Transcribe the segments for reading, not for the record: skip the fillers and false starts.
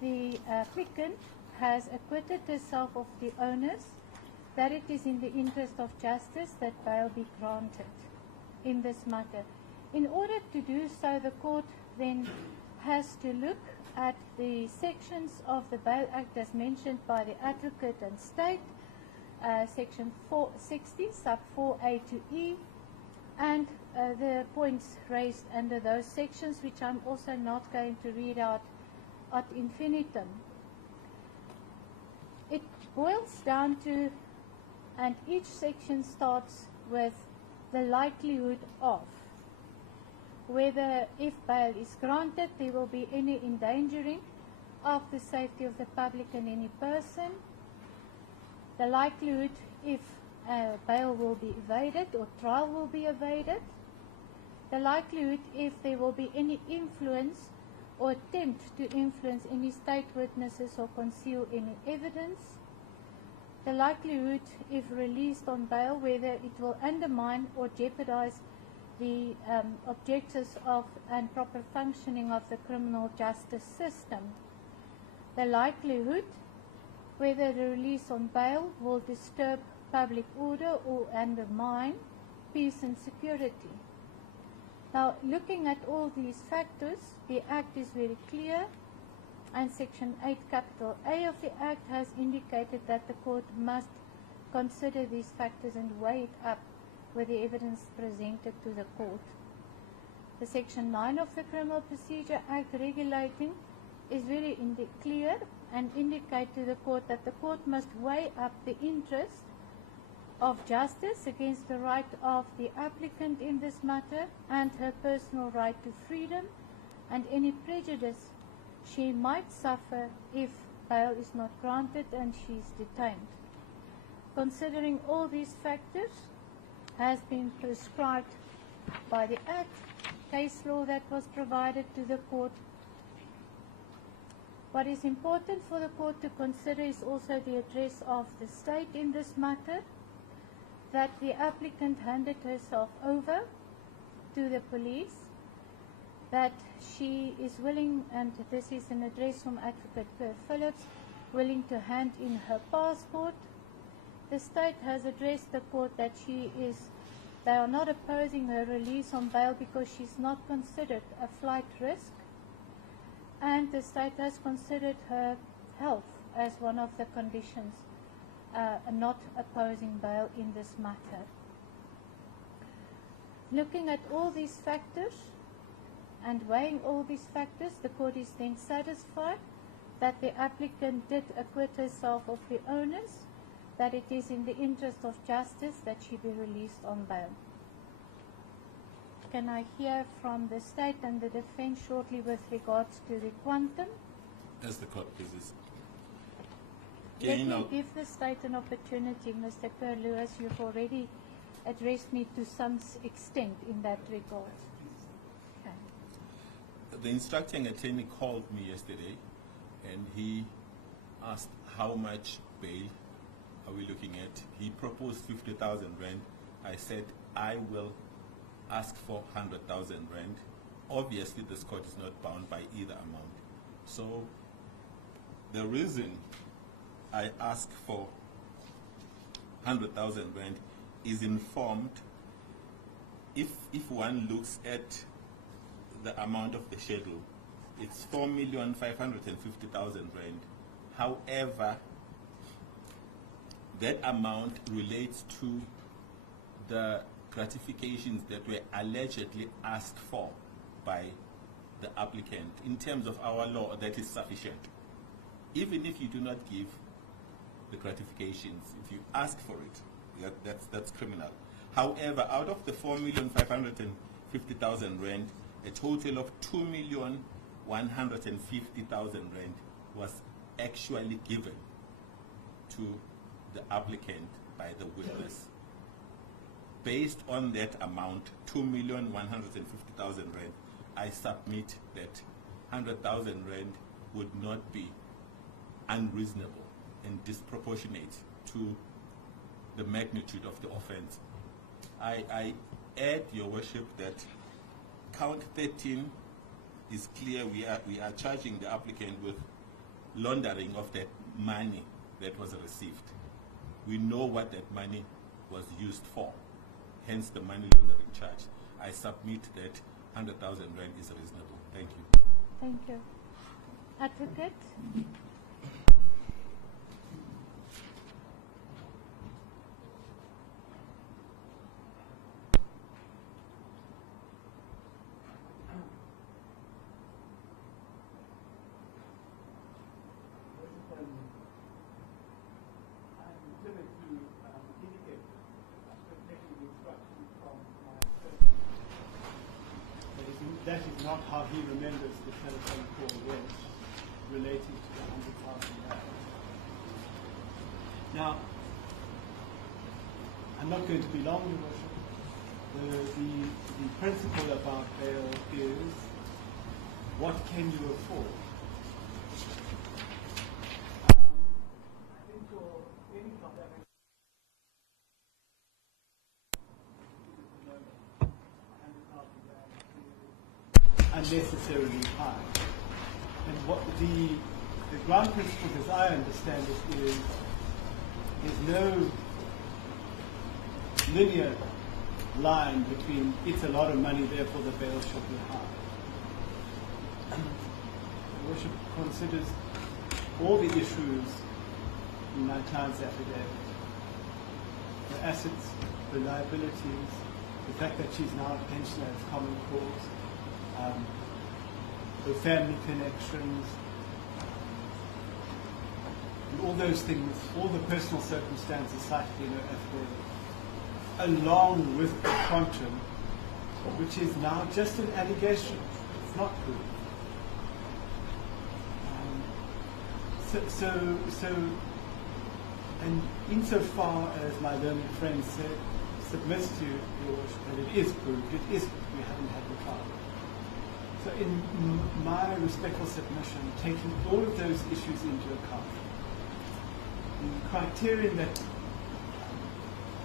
the applicant has acquitted herself of the onus that it is in the interest of justice that bail be granted in this matter. In order to do so, the court then has to look at the sections of the Bail Act as mentioned by the advocate and state, section 460, sub 4A to E, and the points raised under those sections, which I'm also not going to read out ad infinitum. It boils down to, and each section starts with the likelihood of whether, if bail is granted, there will be any endangering of the safety of the public and any person, the likelihood if bail will be evaded or trial will be evaded, the likelihood if there will be any influence or attempt to influence any state witnesses or conceal any evidence, the likelihood if released on bail whether it will undermine or jeopardize the objectives of and proper functioning of the criminal justice system, the likelihood whether the release on bail will disturb public order or undermine peace and security. Now, looking at all these factors, the Act is very clear, and Section 8 capital A of the Act has indicated that the court must consider these factors and weigh it up with the evidence presented to the court. The Section 9 of the Criminal Procedure Act regulating is very clear and indicate to the court that the court must weigh up the interest of justice against the right of the applicant in this matter and her personal right to freedom and any prejudice she might suffer if bail is not granted and she is detained. Considering all these factors has been prescribed by the Act, case law that was provided to the court. What is important for the court to consider is also the address of the state in this matter, that the applicant handed herself over to the police, that she is willing, and this is an address from Advocate Per Phillips, willing to hand in her passport. The state has addressed the court that they are not opposing her release on bail because she's not considered a flight risk, and the state has considered her health as one of the conditions not opposing bail in this matter. Looking at all these factors and weighing all these factors, the court is then satisfied that the applicant did acquit herself of the onus, that it is in the interest of justice that she be released on bail. Can I hear from the state and the defense shortly with regards to the quantum? As the court pleases. Let me give the state an opportunity, Mr. Kerr-Lewis. You've already addressed me to some extent in that regard. Okay. The instructing attorney called me yesterday and he asked how much bail are we looking at. He proposed 50,000 rand. I said I will ask for 100,000 rand. Obviously this court is not bound by either amount. So the reason I ask for 100,000 rand is informed if one looks at the amount of the schedule, it's 4,550,000 rand. However, that amount relates to the gratifications that were allegedly asked for by the applicant. In terms of our law, that is sufficient. Even if you do not give the gratifications, if you ask for it, that's criminal. However, out of the 4,550,000 rand, a total of 2,150,000 rand was actually given to the applicant by the witness. Based on that amount, 2,150,000 rand, I submit that 100,000 rand would not be unreasonable and disproportionate to the magnitude of the offense. I add, Your Worship, that count 13 is clear. We are charging the applicant with laundering of that money that was received. We know what that money was used for, hence the money laundering charge. I submit that 100,000 rand is reasonable. Thank you. Thank you. Advocate? That is not how he remembers the telephone call went relating to the 100,000 rand. Now, I'm not going to be long, Your Worship. The principle about bail is, what can you afford? I think for any public unnecessarily high. And what the ground principle, as I understand it, is there's no linear line between it's a lot of money, therefore the bail should be high. The Worship considers all the issues in my client's affidavit, the assets, the liabilities, the fact that she's now a pensioner as common cause, the family connections, and all those things, all the personal circumstances cited in her affidavit, along with the quantum, which is now just an allegation. It's not proof. And insofar as my learned friend said, submits to Your Worship that it is proved, it is, we haven't had the trial. So in my respectful submission, taking all of those issues into account, the criterion that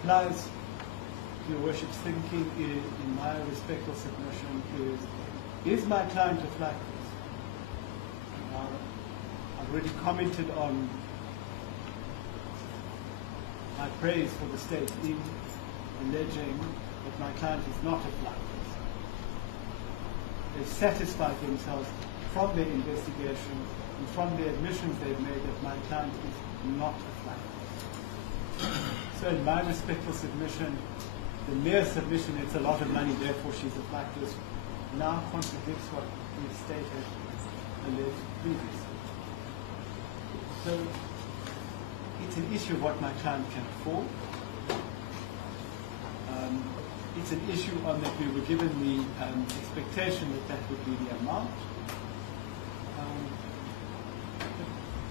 applies to Your Worship's thinking in my respectful submission is my client a flight risk? I've already commented on my praise for the state in alleging that my client is not a flight risk. They've satisfied themselves from their investigation and from the admissions they've made that my client is not a flight risk. So in my respectful submission, the mere submission, it's a lot of money, therefore she's a flight risk, now contradicts what we stated alleged previously. So it's an issue of what my client can afford. It's an issue on that we were given the expectation that that would be the amount.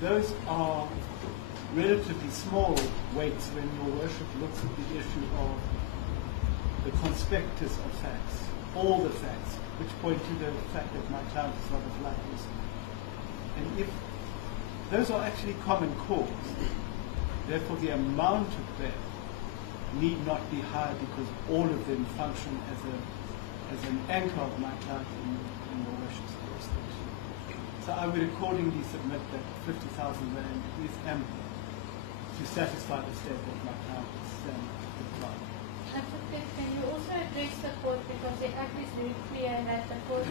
Those are relatively small weights when Your Worship looks at the issue of the conspectus of facts, all the facts, which point to the fact that my client is not a flight risk. And if those are actually common cause, therefore the amount of bail need not be high because all of them function as an anchor of my client in Your Worship's jurisdiction. So I would accordingly submit that 50,000 rand is ample to satisfy the state that my client is required. Advocate, can you also address the court, because the Act is very clear that the court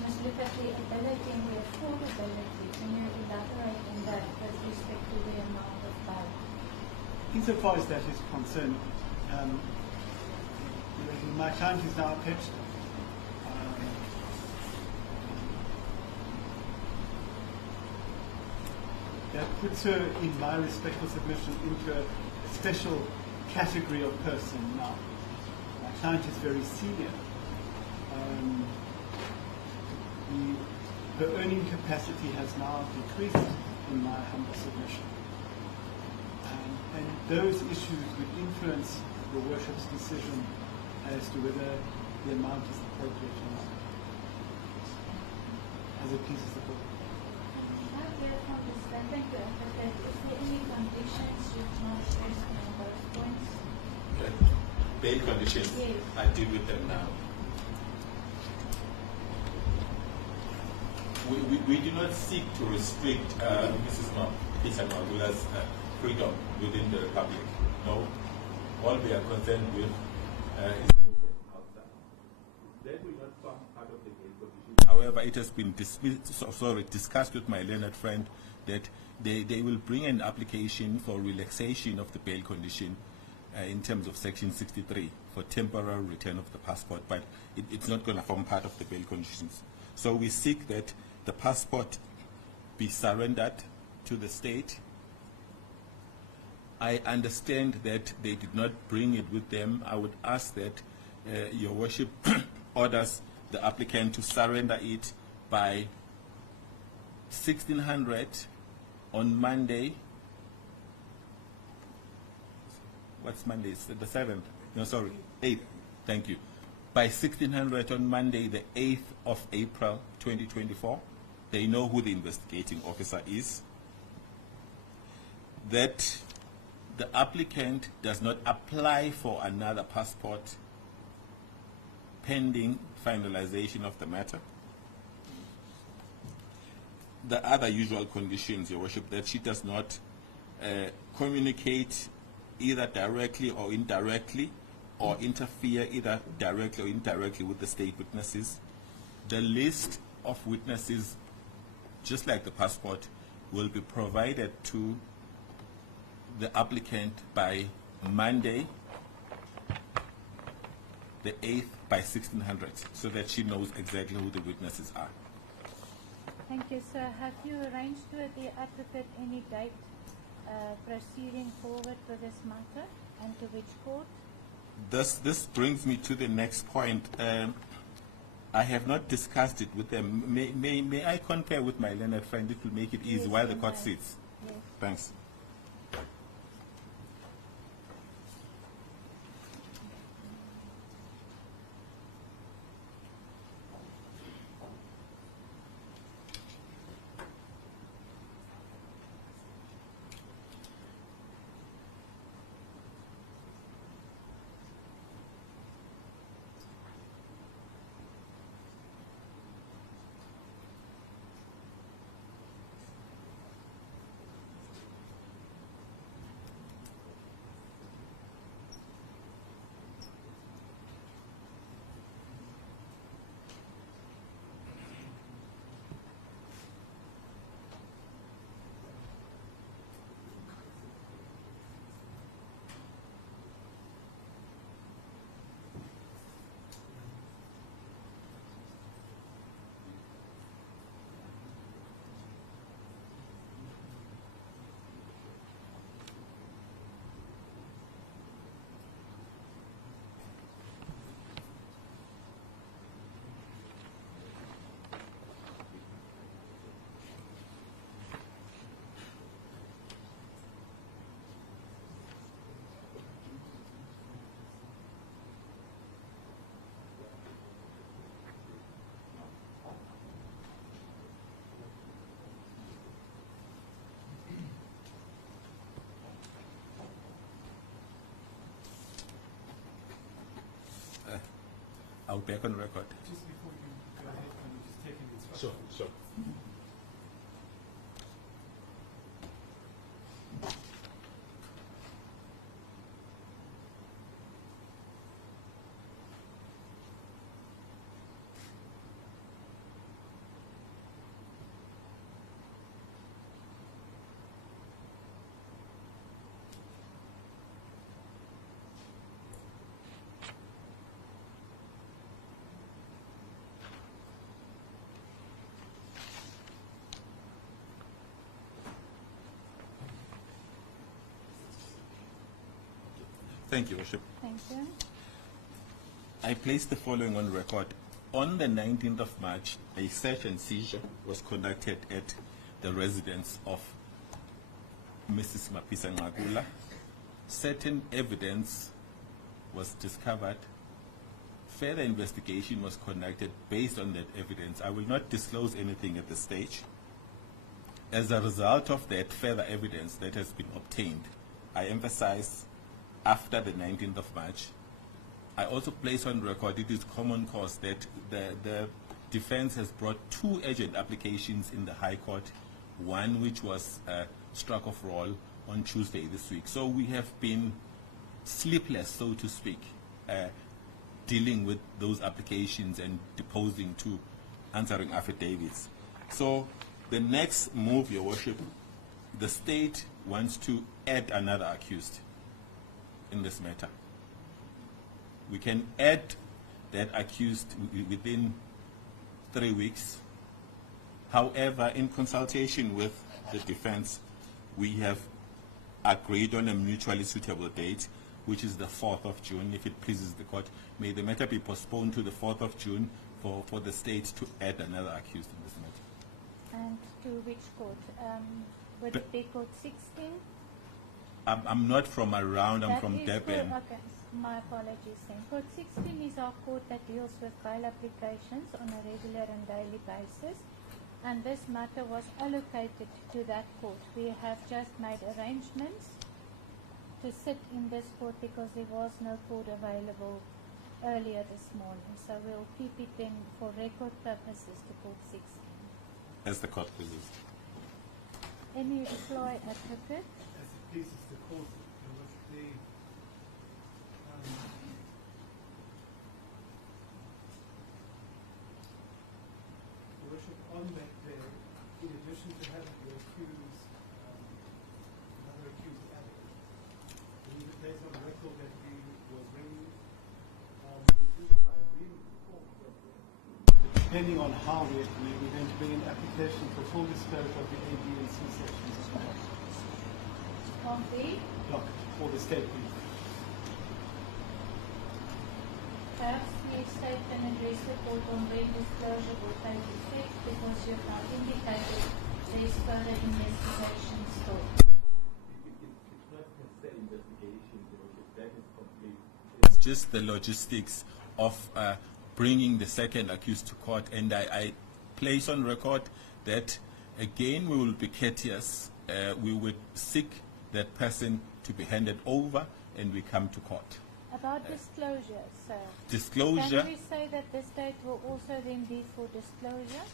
must look at the ability and the affordability. Can you elaborate on that with respect to the amount of bail? Insofar as that is concerned, my client is now a pensioner. That puts her, in my respectful submission, into a special category of person now. My client is very senior. Her earning capacity has now decreased, in my humble submission. And those issues would influence Your Worship's decision as to whether the amount is appropriate or not, as it pleases the court. Thank you, Advocate. Is there any conditions you've not stressed on those points? Okay. Bail conditions, yes. I deal with them now. we do not seek to restrict Mrs. Mapisa-Nqakula's freedom within the Republic. No. All we are concerned with is movement outside. That will not form part of the bail condition. However, it has been discussed with my learned friend that they will bring an application for relaxation of the bail condition in terms of Section 63 for temporary return of the passport, but it's not going to form part of the bail conditions. So we seek that the passport be surrendered to the state. I understand that they did not bring it with them. I would ask that Your Worship orders the applicant to surrender it by 1600 on Monday. What's Monday? It's the 7th. No, sorry, 8th. Thank you. By 1600 on Monday, the 8th of April, 2024. They know who the investigating officer is. That the applicant does not apply for another passport pending finalization of the matter. The other usual conditions, Your Worship, that she does not communicate either directly or indirectly, or interfere either directly or indirectly with the state witnesses. The list of witnesses, just like the passport, will be provided to the applicant by Monday, the 8th, by 1600, so that she knows exactly who the witnesses are. Thank you, sir. Have you arranged with the advocate any date proceeding forward for this matter, and to which court? This brings me to the next point. I have not discussed it with them. May I compare with my learned friend? It will make it easy while the court sits. Yes. Thanks. I'll be back on record. Just before you go ahead, can you just take an instruction? Sure. Thank you, Worship. Thank you. I placed the following on record. On the 19th of March, a search and seizure was conducted at the residence of Mrs. Mapisa-Nqakula. Certain evidence was discovered. Further investigation was conducted based on that evidence. I will not disclose anything at this stage. As a result of that further evidence that has been obtained, I emphasize after the 19th of March, I also place on record it is common cause that the defense has brought 2 urgent applications in the High Court, one which was struck off roll on Tuesday this week. So we have been sleepless, so to speak, dealing with those applications and deposing to answering affidavits. So the next move, Your Worship, the state wants to add another accused in this matter. We can add that accused within 3 weeks. However, in consultation with the defense, we have agreed on a mutually suitable date, which is the 4th of June. If it pleases the court, may the matter be postponed to the 4th of June for the state to add another accused in this matter. And to which court? Would it be court 16? I'm not from around, I'm That from is Durban. Okay, my apologies then. Court 16 is our court that deals with bail applications on a regular and daily basis. And this matter was allocated to that court. We have just made arrangements to sit in this court because there was no court available earlier this morning. So we'll keep it in for record purposes to court 16. As the court pleases. Any reply, advocate? As it pleases the court, Your Worship, Your Worship, on that day, in addition to having the accused, another accused added, we need to place on record that he was really concluded by agreement with the court that depending on how we're going to bring an application for full disclosure of the A, B, and C sections as well. On the Block for the statement. perhaps the state can address the court on when disclosure will take effect because you have now indicated there is further investigation still. It's not necessarily investigation, that is complete. It's just the logistics of bringing the second accused to court, and I place on record that again we will be courteous. We would seek that person to be handed over and we come to court. About disclosure, sir. Disclosure. Can we say that this date will also then be for disclosure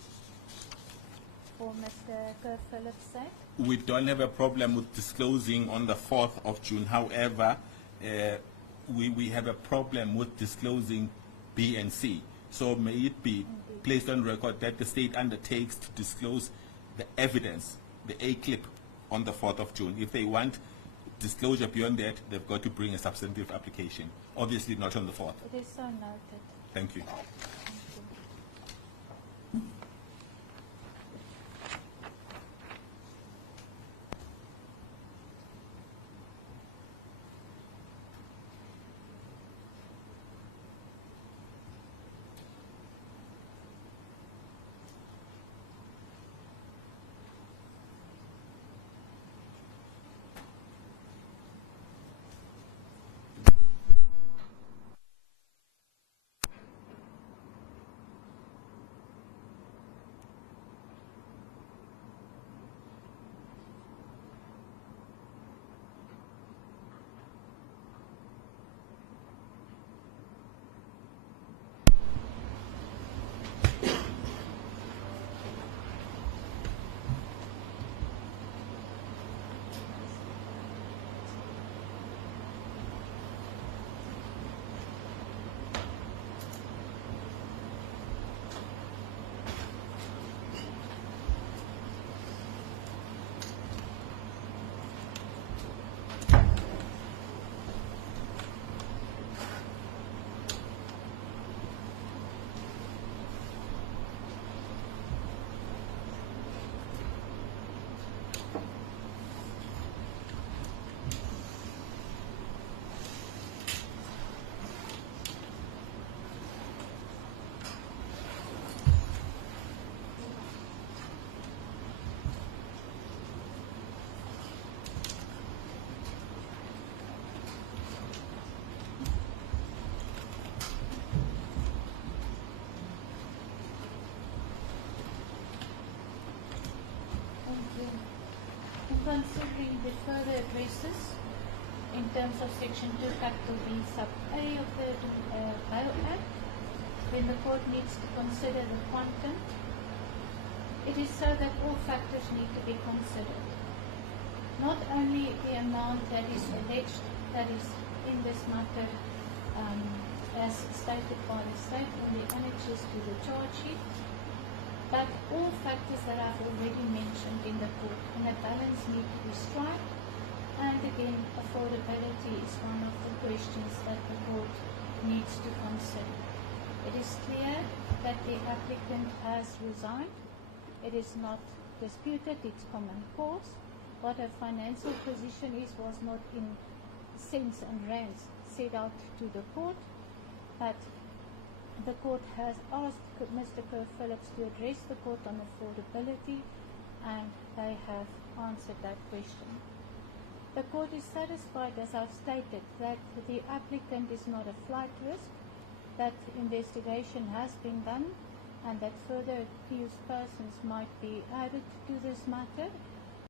for Mr. Kerr Phillips' sake? We don't have a problem with disclosing on the 4th of June. However, we have a problem with disclosing B and C. So may it be placed on record that the state undertakes to disclose the evidence, the A clip, on the 4th of June. If they want disclosure beyond that, they've got to bring a substantive application. Obviously not on the 4th. It is so noted. Thank you. Thank you. Considering the further addresses in terms of Section 2 capital B sub A of the Bail Act, when the court needs to consider the quantum, it is so that all factors need to be considered. Not only the amount that is alleged, that is in this matter, as stated by the state in the annexes to the charge sheet, but all factors that I've already mentioned in the court, and a balance need to be struck. And again, affordability is one of the questions that the court needs to consider. It is clear that the applicant has resigned. It is not disputed, it's common cause. What her financial position is was not in cents and rands set out to the court, but the court has asked Mr. Kerr Phillips to address the court on affordability, and they have answered that question. The court is satisfied, as I've stated, that the applicant is not a flight risk, that investigation has been done, and that further accused persons might be added to this matter,